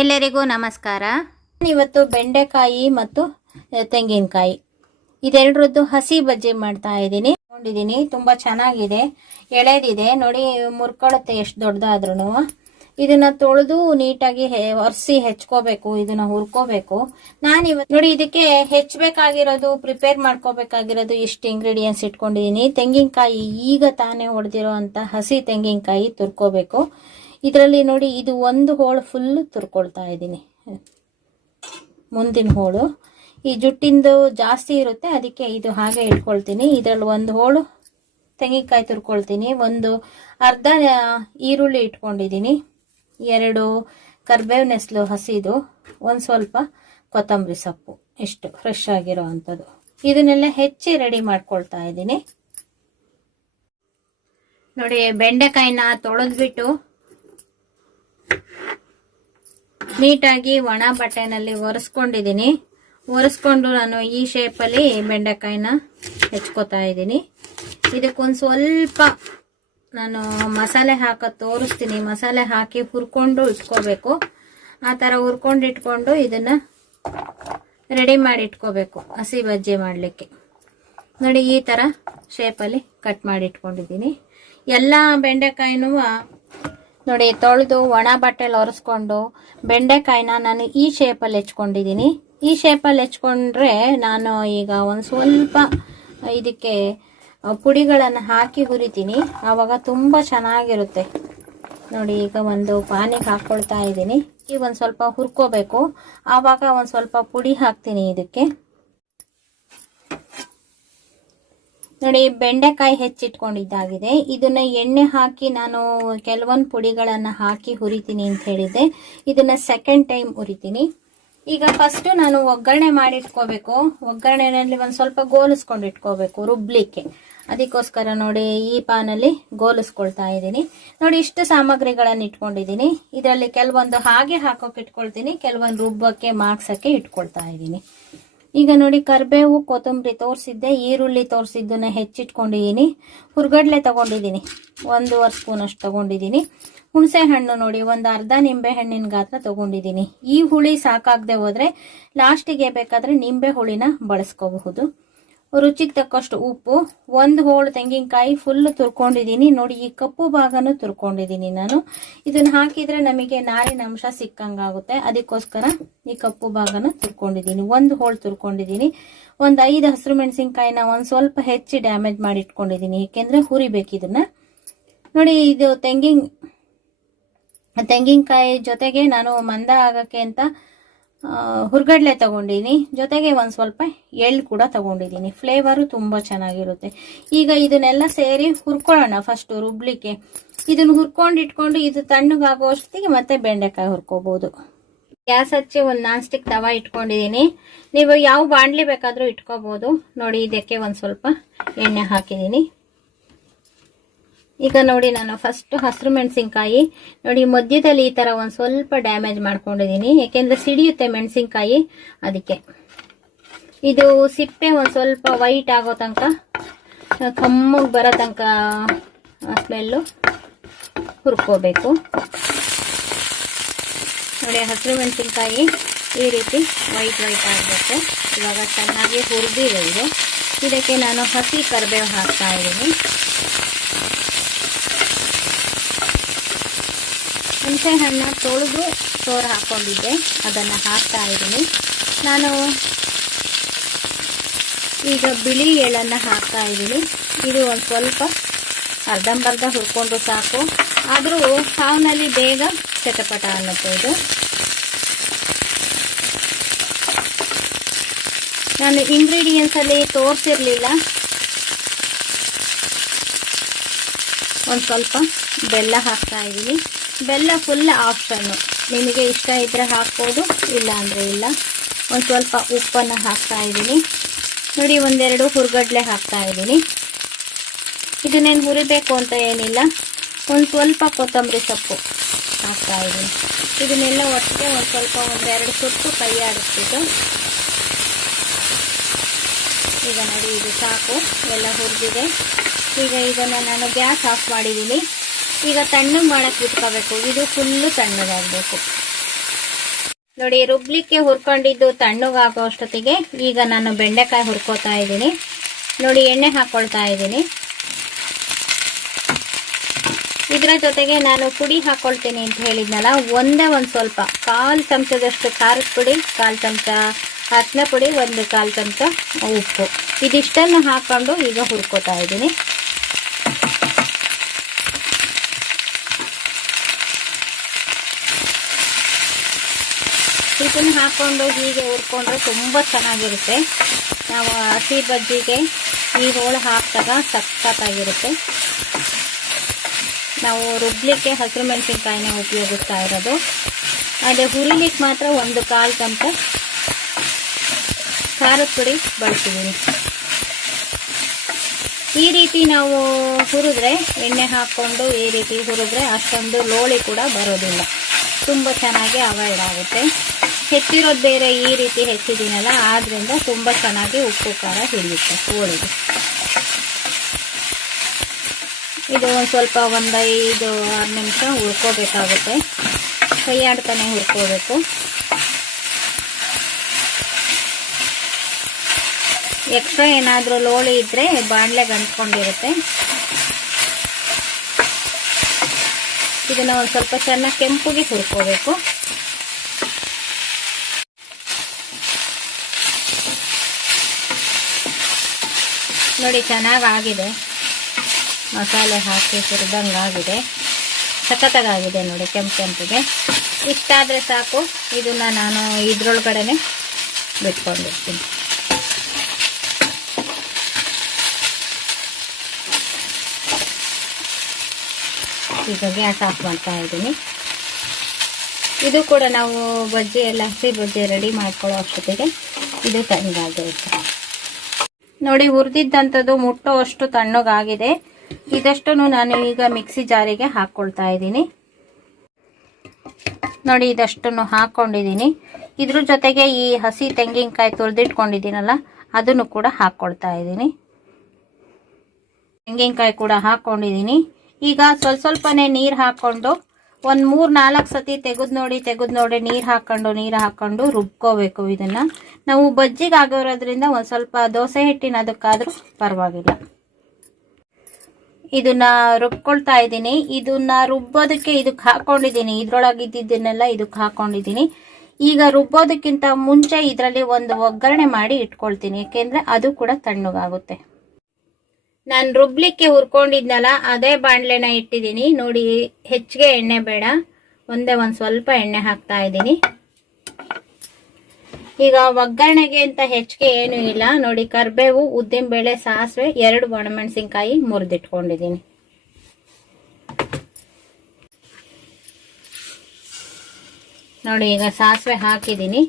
ಎಲ್ಲರಿಗೂ ನಮಸ್ಕಾರ. ಇವತ್ತು ಬೆಂಡೆಕಾಯಿ ಮತ್ತು ತೆಂಗಿನಕಾಯಿ ಇದೆರಡರದ್ದು ಹಸಿ ಬಜ್ಜಿ ಮಾಡ್ತಾ ಇದ್ದೀನಿ. ನೋಡಿದ್ದೀನಿ ತುಂಬಾ ಚೆನ್ನಾಗಿದೆ, ಎಳೆದಿದೆ ನೋಡಿ, ಮುರ್ಕೊಳ್ಳುತ್ತೆ ಎಷ್ಟು ದೊಡ್ಡದಾದ್ರೂ. ಇದನ್ನ ತೊಳೆದು ನೀಟಾಗಿ ಒರೆಸಿ ಹೆಚ್ಕೋಬೇಕು, ಇದನ್ನ ಹುರ್ಕೋಬೇಕು. ನಾನಿವತ್ತು ನೋಡಿ ಇದಕ್ಕೆ ಹೆಚ್ಚಬೇಕಾಗಿರೋದು, ಪ್ರಿಪೇರ್ ಮಾಡ್ಕೋಬೇಕಾಗಿರೋದು ಇಷ್ಟು ಇಂಗ್ರೀಡಿಯೆಂಟ್ಸ್ ಇಟ್ಕೊಂಡಿದ್ದೀನಿ. ತೆಂಗಿನಕಾಯಿ ಈಗ ತಾನೇ ಹೊಡೆದಿರೋ ಅಂತ ಹಸಿ ತೆಂಗಿನಕಾಯಿ ತುರ್ಕೋಬೇಕು. ಇದರಲ್ಲಿ ನೋಡಿ, ಇದು ಒಂದು ಹೋಳು ಫುಲ್ ತುರ್ಕೊಳ್ತಾ ಇದ್ದೀನಿ. ಮುಂದಿನ ಹೋಳು ಈ ಜುಟ್ಟಿಂದು ಜಾಸ್ತಿ ಇರುತ್ತೆ, ಅದಕ್ಕೆ ಇದು ಹಾಗೆ ಇಟ್ಕೊಳ್ತೀನಿ. ಇದರಲ್ಲಿ ಒಂದು ಹೋಳು ತೆಂಗಿನಕಾಯಿ ತುರ್ಕೊಳ್ತೀನಿ. ಒಂದು ಅರ್ಧ ಈರುಳ್ಳಿ ಇಟ್ಕೊಂಡಿದ್ದೀನಿ, 2 ಕರ್ಬೇವು ನೆಸ್ಲು ಹಸಿದು, ಒಂದು ಸ್ವಲ್ಪ ಕೊತ್ತಂಬರಿ ಸೊಪ್ಪು, ಇಷ್ಟು ಫ್ರೆಶ್ ಆಗಿರೋ ಅಂಥದ್ದು. ಇದನ್ನೆಲ್ಲ ಹೆಚ್ಚಿ ರೆಡಿ ಮಾಡ್ಕೊಳ್ತಾ ಇದ್ದೀನಿ. ನೋಡಿ, ಬೆಂಡೆಕಾಯಿನ ತೊಳೆದ್ಬಿಟ್ಟು ನೀಟಾಗಿ ಒಣ ಬಟ್ಟೆನಲ್ಲಿ ಒರೆಸ್ಕೊಂಡಿದ್ದೀನಿ. ಒರೆಸ್ಕೊಂಡು ನಾನು ಈ ಶೇಪಲ್ಲಿ ಬೆಂಡೆಕಾಯಿನ ಹೆಚ್ಕೋತಾ ಇದ್ದೀನಿ. ಇದಕ್ಕೊಂದು ಸ್ವಲ್ಪ ನಾನು ಮಸಾಲೆ ಹಾಕೋದು ತೋರಿಸ್ತೀನಿ. ಮಸಾಲೆ ಹಾಕಿ ಹುರ್ಕೊಂಡು ಇಟ್ಕೋಬೇಕು. ಆ ಥರ ಹುರ್ಕೊಂಡು ಇಟ್ಕೊಂಡು ಇದನ್ನು ರೆಡಿ ಮಾಡಿ ಇಟ್ಕೋಬೇಕು ಹಸಿ ಬಜ್ಜಿ ಮಾಡಲಿಕ್ಕೆ. ನೋಡಿ, ಈ ಥರ ಶೇಪಲ್ಲಿ ಕಟ್ ಮಾಡಿ ಇಟ್ಕೊಂಡಿದ್ದೀನಿ. ಎಲ್ಲ ಬೆಂಡೆಕಾಯಿನೂ ನೋಡಿ ತೊಳೆದು ಒಣ ಬಟ್ಟೆಲಿ ಒರೆಸ್ಕೊಂಡು ಬೆಂಡೆಕಾಯಿನ ನಾನು ಈ ಶೇಪಲ್ಲಿ ಹೆಚ್ಕೊಂಡಿದ್ದೀನಿ. ಈ ಶೇಪಲ್ಲಿ ಹೆಚ್ಕೊಂಡ್ರೆ ನಾನು ಈಗ ಒಂದು ಸ್ವಲ್ಪ ಇದಕ್ಕೆ ಪುಡಿಗಳನ್ನು ಹಾಕಿ ಹುರಿತೀನಿ, ಆವಾಗ ತುಂಬ ಚೆನ್ನಾಗಿರುತ್ತೆ. ನೋಡಿ, ಈಗ ಒಂದು ಪಾನಿಗೆ ಹಾಕ್ಕೊಳ್ತಾ ಇದ್ದೀನಿ. ಈಗ ಒಂದು ಸ್ವಲ್ಪ ಹುರ್ಕೋಬೇಕು, ಆವಾಗ ಒಂದು ಸ್ವಲ್ಪ ಪುಡಿ ಹಾಕ್ತೀನಿ ಇದಕ್ಕೆ. ನೋಡಿ, ಬೆಂಡೆಕಾಯಿ ಹೆಚ್ಚಿಟ್ಕೊಂಡಿದ್ದಾಗಿದೆ. ಇದನ್ನ ಎಣ್ಣೆ ಹಾಕಿ ನಾನು ಕೆಲವೊಂದು ಪುಡಿಗಳನ್ನು ಹಾಕಿ ಹುರಿತೀನಿ ಅಂತ ಹೇಳಿದ್ದೆ. ಇದನ್ನ ಸೆಕೆಂಡ್ ಟೈಮ್ ಹುರಿತೀನಿ. ಈಗ ಫಸ್ಟ್ ನಾನು ಒಗ್ಗರಣೆ ಮಾಡಿ ಇಟ್ಕೋಬೇಕು. ಒಗ್ಗರಣೆನಲ್ಲಿ ಒಂದು ಸ್ವಲ್ಪ ಗೋಲಿಸ್ಕೊಂಡು ಇಟ್ಕೋಬೇಕು ರುಬ್ಲಿಕ್ಕೆ. ಅದಕ್ಕೋಸ್ಕರ ನೋಡಿ ಈ ಪಾನಲ್ಲಿ ಗೋಲಿಸ್ಕೊಳ್ತಾ ಇದ್ದೀನಿ. ನೋಡಿ, ಇಷ್ಟು ಸಾಮಗ್ರಿಗಳನ್ನು ಇಟ್ಕೊಂಡಿದ್ದೀನಿ. ಇದರಲ್ಲಿ ಕೆಲವೊಂದು ಹಾಗೆ ಹಾಕೋಕೆ ಇಟ್ಕೊಳ್ತೀನಿ, ಕೆಲವೊಂದು ರುಬ್ಬಕ್ಕೆ ಮಾಗ್ಸಕ್ಕೆ ಇಟ್ಕೊಳ್ತಾ ಇದ್ದೀನಿ. ಈಗ ನೋಡಿ, ಕರಿಬೇವು ಕೊತ್ತಂಬರಿ ತೋರಿಸಿದ್ದೆ, ಈರುಳ್ಳಿ ತೋರಿಸಿದ್ದನ್ನ ಹೆಚ್ಚಿಟ್ಕೊಂಡಿದ್ದೀನಿ. ಹುರ್ಗಡ್ಲೆ ತಗೊಂಡಿದ್ದೀನಿ, 1.5 ಸ್ಪೂನ್ ಅಷ್ಟು ತಗೊಂಡಿದ್ದೀನಿ. ಹುಣಸೆ ಹಣ್ಣು ನೋಡಿ, ಒಂದು ಅರ್ಧ ನಿಂಬೆ ಹಣ್ಣಿನ ಗಾತ್ರ ತಗೊಂಡಿದ್ದೀನಿ. ಈ ಹುಳಿ ಸಾಕಾಗದೆ ಹೋದ್ರೆ ಲಾಸ್ಟಿಗೆ ಬೇಕಾದ್ರೆ ನಿಂಬೆ ಹುಳಿನ ಬಳಸ್ಕೋಬಹುದು. ರುಚಿಗೆ ತಕ್ಕಷ್ಟು ಉಪ್ಪು, 1 ಹೋಳು ತೆಂಗಿನಕಾಯಿ ಫುಲ್ ತುರ್ಕೊಂಡಿದ್ದೀನಿ. ನೋಡಿ, ಈ ಕಪ್ಪು ಭಾಗನೂ ತುರ್ಕೊಂಡಿದ್ದೀನಿ ನಾನು. ಇದನ್ನ ಹಾಕಿದ್ರೆ ನಮಗೆ ನಾರಿನ ಅಂಶ ಸಿಕ್ಕಂಗಾಗುತ್ತೆ, ಅದಕ್ಕೋಸ್ಕರ ಈ ಕಪ್ಪು ಭಾಗನ ತುರ್ಕೊಂಡಿದ್ದೀನಿ. 1 ಹೋಳು ತುರ್ಕೊಂಡಿದ್ದೀನಿ. ಒಂದು 5 ಹಸಿರು ಮೆಣಸಿನ್ಕಾಯಿನ ಒಂದು ಸ್ವಲ್ಪ ಹೆಚ್ಚಿ ಡ್ಯಾಮೇಜ್ ಮಾಡಿ ಇಟ್ಕೊಂಡಿದ್ದೀನಿ, ಏಕೆಂದ್ರೆ ಹುರಿಬೇಕು ಇದನ್ನ. ನೋಡಿ, ಇದು ತೆಂಗಿನಕಾಯಿ ಜೊತೆಗೆ ನಾನು ಮಂದ ಆಗಕ್ಕೆ ಅಂತ ಹುರ್ಗಡ್ಲೆ ತಗೊಂಡಿದ್ದೀನಿ. ಜೊತೆಗೆ ಒಂದು ಸ್ವಲ್ಪ ಎಳ್ಳು ಕೂಡ ತಗೊಂಡಿದ್ದೀನಿ. ಫ್ಲೇವರು ತುಂಬ ಚೆನ್ನಾಗಿರುತ್ತೆ. ಈಗ ಇದನ್ನೆಲ್ಲ ಸೇರಿ ಹುರ್ಕೊಳ್ಳೋಣ. ಫಸ್ಟ್ ರುಬ್ಲಿಕ್ಕೆ ಇದನ್ನ ಹುರ್ಕೊಂಡು ಇಟ್ಕೊಂಡು ಇದು ತಣ್ಣಗಾಗುವಷ್ಟಿಗೆ ಮತ್ತೆ ಬೆಂಡೆಕಾಯಿ ಹುರ್ಕೋಬಹುದು. ಗ್ಯಾಸ್ ಹಚ್ಚಿ ಒಂದು ನಾನ್ ಸ್ಟಿಕ್ ತವಾ ಇಟ್ಕೊಂಡಿದ್ದೀನಿ. ನೀವು ಯಾವ ಬಾಣಲಿ ಬೇಕಾದ್ರೂ ಇಟ್ಕೋಬಹುದು. ನೋಡಿ, ಇದಕ್ಕೆ ಒಂದು ಸ್ವಲ್ಪ ಎಣ್ಣೆ ಹಾಕಿದ್ದೀನಿ. ಈಗ ನೋಡಿ, ನಾನು ಫಸ್ಟ್ ಹಸಿರು ಮೆಣಸಿನ್ಕಾಯಿ ನೋಡಿ ಮಧ್ಯದಲ್ಲಿ ಈ ತರ ಒಂದು ಸ್ವಲ್ಪ ಡ್ಯಾಮೇಜ್ ಮಾಡ್ಕೊಂಡಿದ್ದೀನಿ, ಯಾಕೆಂದ್ರೆ ಸಿಡಿಯುತ್ತೆ ಮೆಣಸಿನ್ಕಾಯಿ, ಅದಕ್ಕೆ. ಇದು ಸಿಪ್ಪೆ ಒಂದು ಸ್ವಲ್ಪ ವೈಟ್ ಆಗೋ ತನಕ, ಕಮ್ಮಗೆ ಬರೋ ತನಕ ಸ್ಮೆಲ್ಲು ಹುರ್ಕೋಬೇಕು. ನೋಡಿ, ಹಸಿರು ಮೆಣಸಿನ್ಕಾಯಿ ಈ ರೀತಿ ವೈಟ್ ಆಗಬೇಕು. ಇವಾಗ ಚೆನ್ನಾಗಿ ಹುರಿದಿದೆ ಇದು. ಇದಕ್ಕೆ ನಾನು ಹಸಿ ಕರಿಬೇವು ಹಾಕ್ತಾ ಇದ್ದೀನಿ. ಹುಣಸೆ ಹಣ್ಣು ತೊಳೆದು ಸೋರು ಹಾಕೊಂಡಿದ್ದೆ, ಅದನ್ನು ಹಾಕ್ತಾ ಇದ್ದೀನಿ. ನಾನು ಈಗ ಬಿಳಿ ಎಳ್ಳನ್ನು ಹಾಕ್ತಾ ಇದ್ದೀನಿ. ಇದು ಒಂದು ಸ್ವಲ್ಪ ಅರ್ಧಂಬರ್ಧ ಹುರ್ಕೊಂಡು ಸಾಕು, ಆದರೂ ಸಾವ್ನಲ್ಲಿ ಬೇಗ ಚಟಪಟ ಅನ್ನುತ್ತೆ ಇದು. ನಾನು ಇಂಗ್ರೀಡಿಯೆಂಟ್ಸಲ್ಲಿ ತೋರಿಸಿರಲಿಲ್ಲ, ಒಂದು ಸ್ವಲ್ಪ ಬೆಲ್ಲ ಹಾಕ್ತಾ ಇದ್ದೀನಿ. ಬೆಲ್ಲ ಫುಲ್ ಆಪ್ಷನ್ನು, ನಿಮಗೆ ಇಷ್ಟ ಇದ್ದರೆ ಹಾಕ್ಬೋದು, ಇಲ್ಲ ಅಂದರೆ ಇಲ್ಲ. ಒಂದು ಸ್ವಲ್ಪ ಉಪ್ಪನ್ನು ಹಾಕ್ತಾ ಇದ್ದೀನಿ. ನೋಡಿ, 1-2 ಹುರ್ಗಡ್ಲೆ ಹಾಕ್ತಾ ಇದ್ದೀನಿ. ಇದನ್ನೇನು ಹುರಿಬೇಕು ಅಂತ ಏನಿಲ್ಲ. ಒಂದು ಸ್ವಲ್ಪ ಕೊತ್ತಂಬರಿ ಸೊಪ್ಪು ಹಾಕ್ತಾ ಇದ್ದೀನಿ. ಇದನ್ನೆಲ್ಲ ಒಟ್ಟಿಗೆ ಒಂದು ಸ್ವಲ್ಪ 1-2 ಸುತ್ತು ಕೈ ಆಡಿಸ್ಬಿಟ್ಟು ಈಗ ನೋಡಿ, ಇದು ಸಾಕು, ಎಲ್ಲ ಹುರಿದಿದೆ. ಈಗ ಇದನ್ನು ನಾನು ಗ್ಯಾಸ್ ಆಫ್ ಮಾಡಿದ್ದೀನಿ. ಈಗ ತಣ್ಣಗೆ ಮಾಡಕ್ಕೆ ಬಿಟ್ಕೋಬೇಕು. ಇದು ಫುಲ್ಲು ತಣ್ಣಗಾಗಬೇಕು. ನೋಡಿ ರುಬ್ಲಿಕ್ಕೆ ಹುರ್ಕೊಂಡಿದ್ದು ತಣ್ಣಗಾಗೋ ಅಷ್ಟೊತ್ತಿಗೆ ಈಗ ನಾನು ಬೆಂಡೆಕಾಯಿ ಹುರ್ಕೋತಾ ಇದ್ದೀನಿ. ನೋಡಿ ಎಣ್ಣೆ ಹಾಕೊಳ್ತಾ ಇದ್ದೀನಿ. ಇದರ ಜೊತೆಗೆ ನಾನು ಪುಡಿ ಹಾಕೊಳ್ತೀನಿ ಅಂತ ಹೇಳಿದ್ನಲ್ಲ, ಒಂದೇ ಒಂದು ಸ್ವಲ್ಪ 1/4 ಚಮಚದಷ್ಟು ಖಾರದ ಪುಡಿ, 1/4 ಚಮಚ ಅರಿಶಿನ ಪುಡಿ, 1/4 ಚಮಚ ಉಪ್ಪು, ಇದಿಷ್ಟನ್ನು ಹಾಕೊಂಡು ಈಗ ಹುರ್ಕೋತಾ ಇದ್ದೀನಿ. ಇದನ್ನು ಹಾಕೊಂಡು ಹೀಗೆ ಹುರ್ಕೊಂಡ್ರೆ ತುಂಬ ಚೆನ್ನಾಗಿರುತ್ತೆ. ನಾವು ಹಸಿ ಬಜ್ಜಿಗೆ ಈ ಹೋಳು ಹಾಕಿದಾಗ ಸಖತ್ತಾಗಿರುತ್ತೆ. ನಾವು ರುಬ್ಲಿಕ್ಕೆ ಹಸಿರು ಮೆಣಸಿನ್ಕಾಯಿನ ಉಪಯೋಗಿಸ್ತಾ ಇರೋದು. ಅದೇ ಹುರಿಲಿಕ್ಕೆ ಮಾತ್ರ 1/4 ಚಮಚ ಖಾರದ ಪುಡಿ ಬಳಸಿದ್ದೀನಿ. ಈ ರೀತಿ ನಾವು ಹುರಿದ್ರೆ, ಎಣ್ಣೆ ಹಾಕ್ಕೊಂಡು ಈ ರೀತಿ ಹುರಿದ್ರೆ ಅಷ್ಟೊಂದು ಲೋಳಿ ಕೂಡ ಬರೋದಿಲ್ಲ, ತುಂಬ ಚೆನ್ನಾಗಿ ಅವಾಯ್ಡ್ ಆಗುತ್ತೆ. ಹೆಚ್ಚಿರೋದು ಬೇರೆ, ಈ ರೀತಿ ಹೆಚ್ಚಿದ್ದೀನಲ್ಲ, ಆದ್ದರಿಂದ ತುಂಬ ಚೆನ್ನಾಗಿ ಉಪ್ಪು ಖಾರ ಹಿಡಿಯುತ್ತೆ ಹೋಳಿಗೆ. ಇದು ಒಂದು ಸ್ವಲ್ಪ 1-5-6 ನಿಮಿಷ ಹುರ್ಕೋಬೇಕಾಗುತ್ತೆ. ಕೈ ಆಡ್ತಾನೆ ಹುರ್ಕೋಬೇಕು. ಎಕ್ಸ್ಟ್ರಾ ಏನಾದರೂ ಲೋಳಿ ಇದ್ದರೆ ಬಾಣಲೆಗೆ ಅಂಟ್ಕೊಂಡಿರುತ್ತೆ. ಇದನ್ನು ಒಂದು ಸ್ವಲ್ಪ ಚೆನ್ನಾಗಿ ಕೆಂಪುಗೆ ಹುರ್ಕೋಬೇಕು. ನೋಡಿ ಚೆನ್ನಾಗಾಗಿದೆ, ಮಸಾಲೆ ಹಾಕಿ ಹುರಿದಂಗಾಗಿದೆ, ಸಖತ್ತಾಗಿದೆ ನೋಡಿ ಕೆಂಪಿಗೆ. ಇಷ್ಟಾದರೆ ಸಾಕು. ಇದನ್ನು ನಾನು ಇದ್ರೊಳಗಡೆ ಬಿಟ್ಕೊಂಡಿರ್ತೀನಿ. ಈಗ ಗ್ಯಾಸ್ ಆಫ್ ಮಾಡ್ತಾ ಇದ್ದೀನಿ. ಇದು ಕೂಡ ನಾವು ಬಜ್ಜಿ ಎಲ್ಲ ಹಸಿ ಬಜ್ಜಿ ರೆಡಿ ಮಾಡ್ಕೊಳ್ಳೋ ಅಷ್ಟೊತ್ತಿಗೆ ಇದು ತಣ್ಣಗಾಗಿರುತ್ತೆ. ನೋಡಿ ಹುರಿದಿದ್ದಂಥದ್ದು ಮುಟ್ಟೋ ಅಷ್ಟು ತಣ್ಣಗಾಗಿದೆ. ಇದಷ್ಟನ್ನು ನಾನು ಈಗ ಮಿಕ್ಸಿ ಜಾರಿಗೆ ಹಾಕ್ಕೊಳ್ತಾ ಇದ್ದೀನಿ. ನೋಡಿ ಇದಷ್ಟನ್ನು ಹಾಕ್ಕೊಂಡಿದ್ದೀನಿ. ಇದ್ರ ಜೊತೆಗೆ ಈ ಹಸಿ ತೆಂಗಿನಕಾಯಿ ತುರಿದಿಟ್ಕೊಂಡಿದ್ದೀನಲ್ಲ, ಅದನ್ನು ಕೂಡ ಹಾಕ್ಕೊಳ್ತಾ ಇದ್ದೀನಿ. ತೆಂಗಿನಕಾಯಿ ಕೂಡ ಹಾಕ್ಕೊಂಡಿದ್ದೀನಿ. ಈಗ ಸ್ವಲ್ಪನೇ ನೀರು ಹಾಕ್ಕೊಂಡು ಒಂದು 3-4 ಸತಿ ತೆಗೆದು ನೋಡಿ ನೀರು ಹಾಕ್ಕೊಂಡು ರುಬ್ಕೋಬೇಕು. ಇದನ್ನು ನಾವು ಬಜ್ಜಿಗೆ ಆಗೋರೋದ್ರಿಂದ ಒಂದು ಸ್ವಲ್ಪ ದೋಸೆ ಹಿಟ್ಟಿನ ಅದಕ್ಕಾದರೂ ಪರವಾಗಿಲ್ಲ. ಇದನ್ನ ರುಬ್ಕೊಳ್ತಾ ಇದ್ದೀನಿ. ಇದನ್ನ ರುಬ್ಬೋದಕ್ಕೆ ಇದಕ್ಕೆ ಹಾಕೊಂಡಿದ್ದೀನಿ, ಇದ್ರೊಳಗಿದ್ದನ್ನೆಲ್ಲ ಇದಕ್ಕೆ ಹಾಕೊಂಡಿದ್ದೀನಿ. ಈಗ ರುಬ್ಬೋದಕ್ಕಿಂತ ಮುಂಚೆ ಇದರಲ್ಲಿ ಒಂದು ಒಗ್ಗರಣೆ ಮಾಡಿ ಇಟ್ಕೊಳ್ತೀನಿ, ಯಾಕೆಂದ್ರೆ ಅದು ಕೂಡ ತಣ್ಣಗಾಗುತ್ತೆ. ನಾನು ರುಬ್ಲಿಕ್ಕೆ ಹುರ್ಕೊಂಡಿದ್ನಲ್ಲ, ಅದೇ ಬಾಣಲೆನ ಇಟ್ಟಿದ್ದೀನಿ. ನೋಡಿ ಹೆಚ್ಚಿಗೆ ಎಣ್ಣೆ ಬೇಡ, ಒಂದೇ ಒಂದು ಸ್ವಲ್ಪ ಎಣ್ಣೆ ಹಾಕ್ತಾ ಇದ್ದೀನಿ. ಈಗ ಒಗ್ಗರಣೆಗೆ ಅಂತ ಹೆಚ್ಚಿಗೆ ಏನು ಇಲ್ಲ. ನೋಡಿ ಕರಿಬೇವು, ಉದ್ದಿನಬೇಳೆ, ಸಾಸಿವೆ, 2 ಒಣಮೆಣಸಿನ್ಕಾಯಿ ಮುರಿದಿಟ್ಕೊಂಡಿದ್ದೀನಿ. ನೋಡಿ ಈಗ ಸಾಸಿವೆ ಹಾಕಿದ್ದೀನಿ.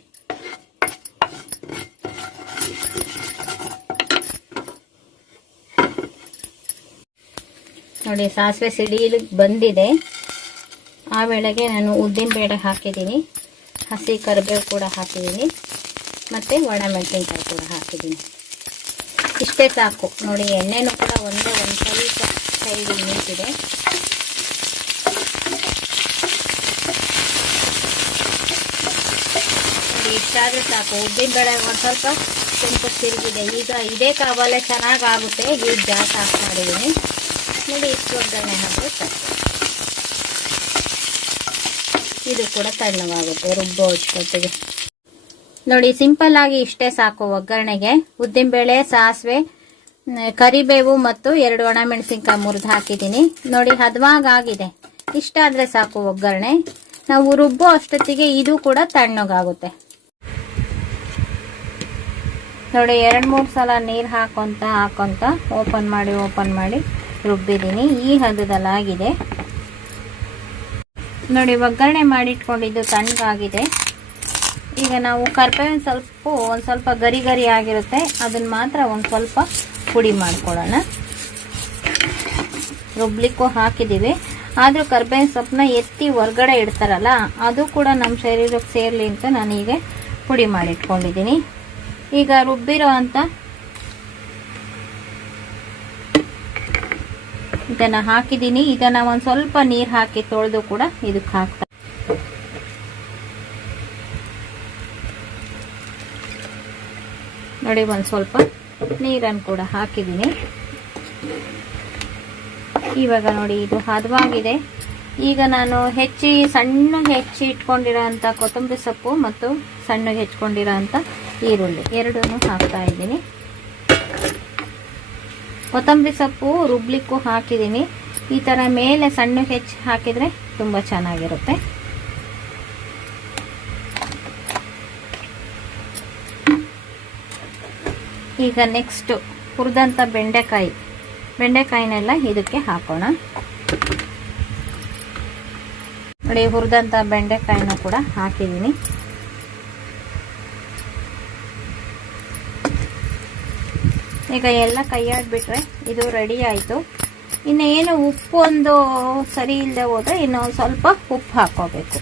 ನೋಡಿ ಸಾಸಿವೆ ಸಿಡಿಲಿಕ್ಕೆ ಬಂದಿದೆ. ಆ ವೇಳೆಗೆ ನಾನು ಉದ್ದಿನಬೇಳೆ ಹಾಕಿದ್ದೀನಿ, ಹಸಿ ಕರಿಬೇವು ಕೂಡ ಹಾಕಿದ್ದೀನಿ, ಮತ್ತು ಒಣಮೆಣಸಿನ್ಕಾಯಿ ಕೂಡ ಹಾಕಿದ್ದೀನಿ. ಇಷ್ಟೇ ಸಾಕು. ನೋಡಿ ಎಣ್ಣೆನೂ ಕೂಡ ಒಂದು ಸ್ವಲ್ಪ ಸೈಡಿಗೆ ನಿಂತಿದೆ. ನೋಡಿ ಇಷ್ಟಾದರೆ ಸಾಕು. ಉದ್ದಿನಬೇಳೆ ಒಂದು ಸ್ವಲ್ಪ ಕೆಂಪು ತಿರುಗಿದೆ. ಈಗ ಇದೇ ಕಾವಲೆ ಚೆನ್ನಾಗಾಗುತ್ತೆ. ಈಗ ಗ್ಯಾಸ್ ಆಫ್ ಮಾಡಿದ್ದೀನಿ. ನೋಡಿ ಇಷ್ಟು ಒಗ್ಗರಣೆ ಹಾಕಿ ಸಾಕು. ಇದು ಕೂಡ ತಣ್ಣಗಾಗುತ್ತೆ ರುಬ್ಬೋ ಅಷ್ಟೊತ್ತಿಗೆ. ನೋಡಿ ಸಿಂಪಲ್ ಆಗಿ ಇಷ್ಟೇ ಸಾಕು ಒಗ್ಗರಣೆಗೆ. ಉದ್ದಿನಬೇಳೆ, ಸಾಸಿವೆ, ಕರಿಬೇವು ಮತ್ತು 2 ಒಣಮೆಣಸಿನ್ಕಾಯಿ ಮುರಿದು ಹಾಕಿದ್ದೀನಿ. ನೋಡಿ ಹದವಾಗಿದೆ. ಇಷ್ಟಾದರೆ ಸಾಕು ಒಗ್ಗರಣೆ. ನಾವು ರುಬ್ಬೋ ಅಷ್ಟೊತ್ತಿಗೆ ಇದು ಕೂಡ ತಣ್ಣಗಾಗುತ್ತೆ. ನೋಡಿ 2-3 ಸಲ ನೀರು ಹಾಕೊಂತ ಓಪನ್ ಮಾಡಿ ರುಬ್ಬಿದ್ದೀನಿ. ಈ ಹದದಲ್ಲಾಗಿದೆ. ನೋಡಿ ಒಗ್ಗರಣೆ ಮಾಡಿಟ್ಕೊಂಡಿದ್ದು ತಣ್ಣಗಾಗಿದೆ. ಈಗ ನಾವು ಕರಿಬೇವಿನ ಒಂದು ಸ್ವಲ್ಪ ಗರಿ ಆಗಿರುತ್ತೆ, ಅದನ್ನು ಮಾತ್ರ ಒಂದು ಸ್ವಲ್ಪ ಪುಡಿ ಮಾಡ್ಕೊಳ್ಳೋಣ. ರುಬ್ಲಿಕ್ಕೂ ಹಾಕಿದ್ದೀವಿ, ಆದರೂ ಕರಿಬೇವಿನ ಸೊಪ್ಪನ್ನ ಎತ್ತಿ ಹೊರಗಡೆ ಇಡ್ತಾರಲ್ಲ, ಅದು ಕೂಡ ನಮ್ಮ ಶರೀರಕ್ಕೆ ಸೇರಲಿ ಅಂತ ನಾನೀಗ ಪುಡಿ ಮಾಡಿಟ್ಕೊಂಡಿದ್ದೀನಿ. ಈಗ ರುಬ್ಬಿರೋ ಅಂತ ಇದನ್ನು ಹಾಕಿದ್ದೀನಿ. ಇದನ್ನು ಒಂದು ಸ್ವಲ್ಪ ನೀರು ಹಾಕಿ ತೊಳೆದು ಕೂಡ ಇದಕ್ಕೆ ಹಾಕ್ತಾ. ನೋಡಿ ಒಂದು ಸ್ವಲ್ಪ ನೀರನ್ನು ಕೂಡ ಹಾಕಿದ್ದೀನಿ. ಇವಾಗ ನೋಡಿ ಇದು ಹದವಾಗಿದೆ. ಈಗ ನಾನು ಸಣ್ಣಗೆ ಹೆಚ್ಚಿ ಇಟ್ಕೊಂಡಿರೋ ಅಂಥ ಕೊತ್ತಂಬರಿ ಸೊಪ್ಪು ಮತ್ತು ಸಣ್ಣಗೆ ಹೆಚ್ಕೊಂಡಿರೋ ಅಂಥ ಈರುಳ್ಳಿ ಎರಡನ್ನೂ ಹಾಕ್ತಾ ಇದ್ದೀನಿ. ಕೊತ್ತಂಬರಿ ಸೊಪ್ಪು ರುಬ್ಲಿಕ್ಕೂ ಹಾಕಿದ್ದೀನಿ. ಈ ಥರ ಮೇಲೆ ಸಣ್ಣಗೆ ಹೆಚ್ಚಿ ಹಾಕಿದರೆ ತುಂಬ ಚೆನ್ನಾಗಿರುತ್ತೆ. ಈಗ ನೆಕ್ಸ್ಟ್ ಹುರಿದಂಥ ಬೆಂಡೆಕಾಯಿನೆಲ್ಲ ಇದಕ್ಕೆ ಹಾಕೋಣ. ನೋಡಿ ಹುರಿದಂಥ ಬೆಂಡೆಕಾಯಿನ ಕೂಡ ಹಾಕಿದ್ದೀನಿ. ಈಗ ಎಲ್ಲ ಕೈಯಾಡ್ಬಿಟ್ರೆ ಇದು ರೆಡಿ ಆಯಿತು. ಇನ್ನು ಏನು ಉಪ್ಪು ಒಂದು ಸರಿ ಇಲ್ಲದೆ ಹೋದರೆ ಇನ್ನು ಸ್ವಲ್ಪ ಉಪ್ಪು ಹಾಕೋಬೇಕು.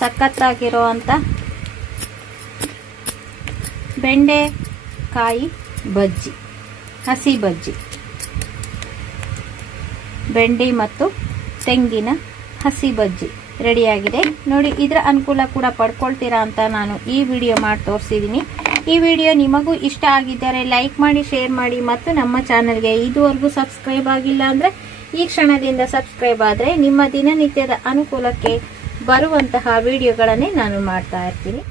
ಸಖತ್ತಾಗಿರೋ ಅಂಥ ಬೆಂಡೆಕಾಯಿ ಬಜ್ಜಿ, ಹಸಿ ಬಜ್ಜಿ, ಬೆಂಡೆ ಮತ್ತು ತೆಂಗಿನ ಹಸಿ ಬಜ್ಜಿ ರೆಡಿಯಾಗಿದೆ. ನೋಡಿ ಇದರ ಅನುಕೂಲ ಕೂಡ ಪಡ್ಕೊಳ್ತೀರಾ ಅಂತ ನಾನು ಈ ವಿಡಿಯೋ ಮಾಡಿ ತೋರಿಸಿದ್ದೀನಿ. ಈ ವಿಡಿಯೋ ನಿಮಗೂ ಇಷ್ಟ ಆಗಿದ್ದರೆ ಲೈಕ್ ಮಾಡಿ, ಶೇರ್ ಮಾಡಿ ಮತ್ತು ನಮ್ಮ ಚಾನಲ್ಗೆ ಇದುವರೆಗೂ ಸಬ್ಸ್ಕ್ರೈಬ್ ಆಗಿಲ್ಲ ಅಂದರೆ ಈ ಕ್ಷಣದಿಂದ ಸಬ್ಸ್ಕ್ರೈಬ್ ಆದರೆ ನಿಮ್ಮ ದಿನನಿತ್ಯದ ಅನುಕೂಲಕ್ಕೆ ಬರುವಂತಹ ವಿಡಿಯೋಗಳನ್ನೇ ನಾನು ಮಾಡ್ತಾ ಇರ್ತೀನಿ.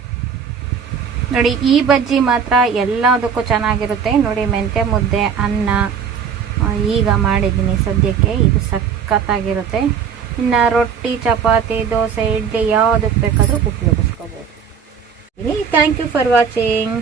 ನೋಡಿ ಈ ಬಜ್ಜಿ ಮಾತ್ರ ಎಲ್ಲದಕ್ಕೂ ಚೆನ್ನಾಗಿರುತ್ತೆ. ನೋಡಿ ಮೆಂತ್ಯ ಮುದ್ದೆ, ಅನ್ನ ಈಗ ಮಾಡಿದ್ದೀನಿ ಸದ್ಯಕ್ಕೆ. ಇದು ಸಖತ್ತಾಗಿರುತ್ತೆ. ಇನ್ನು ರೊಟ್ಟಿ, ಚಪಾತಿ, ದೋಸೆ, ಇಡ್ಲಿ ಯಾವುದಕ್ಕೆ ಬೇಕಾದರೂ ಉಪಯೋಗಿಸ್ಕೋಬೋದು. Thank you for watching.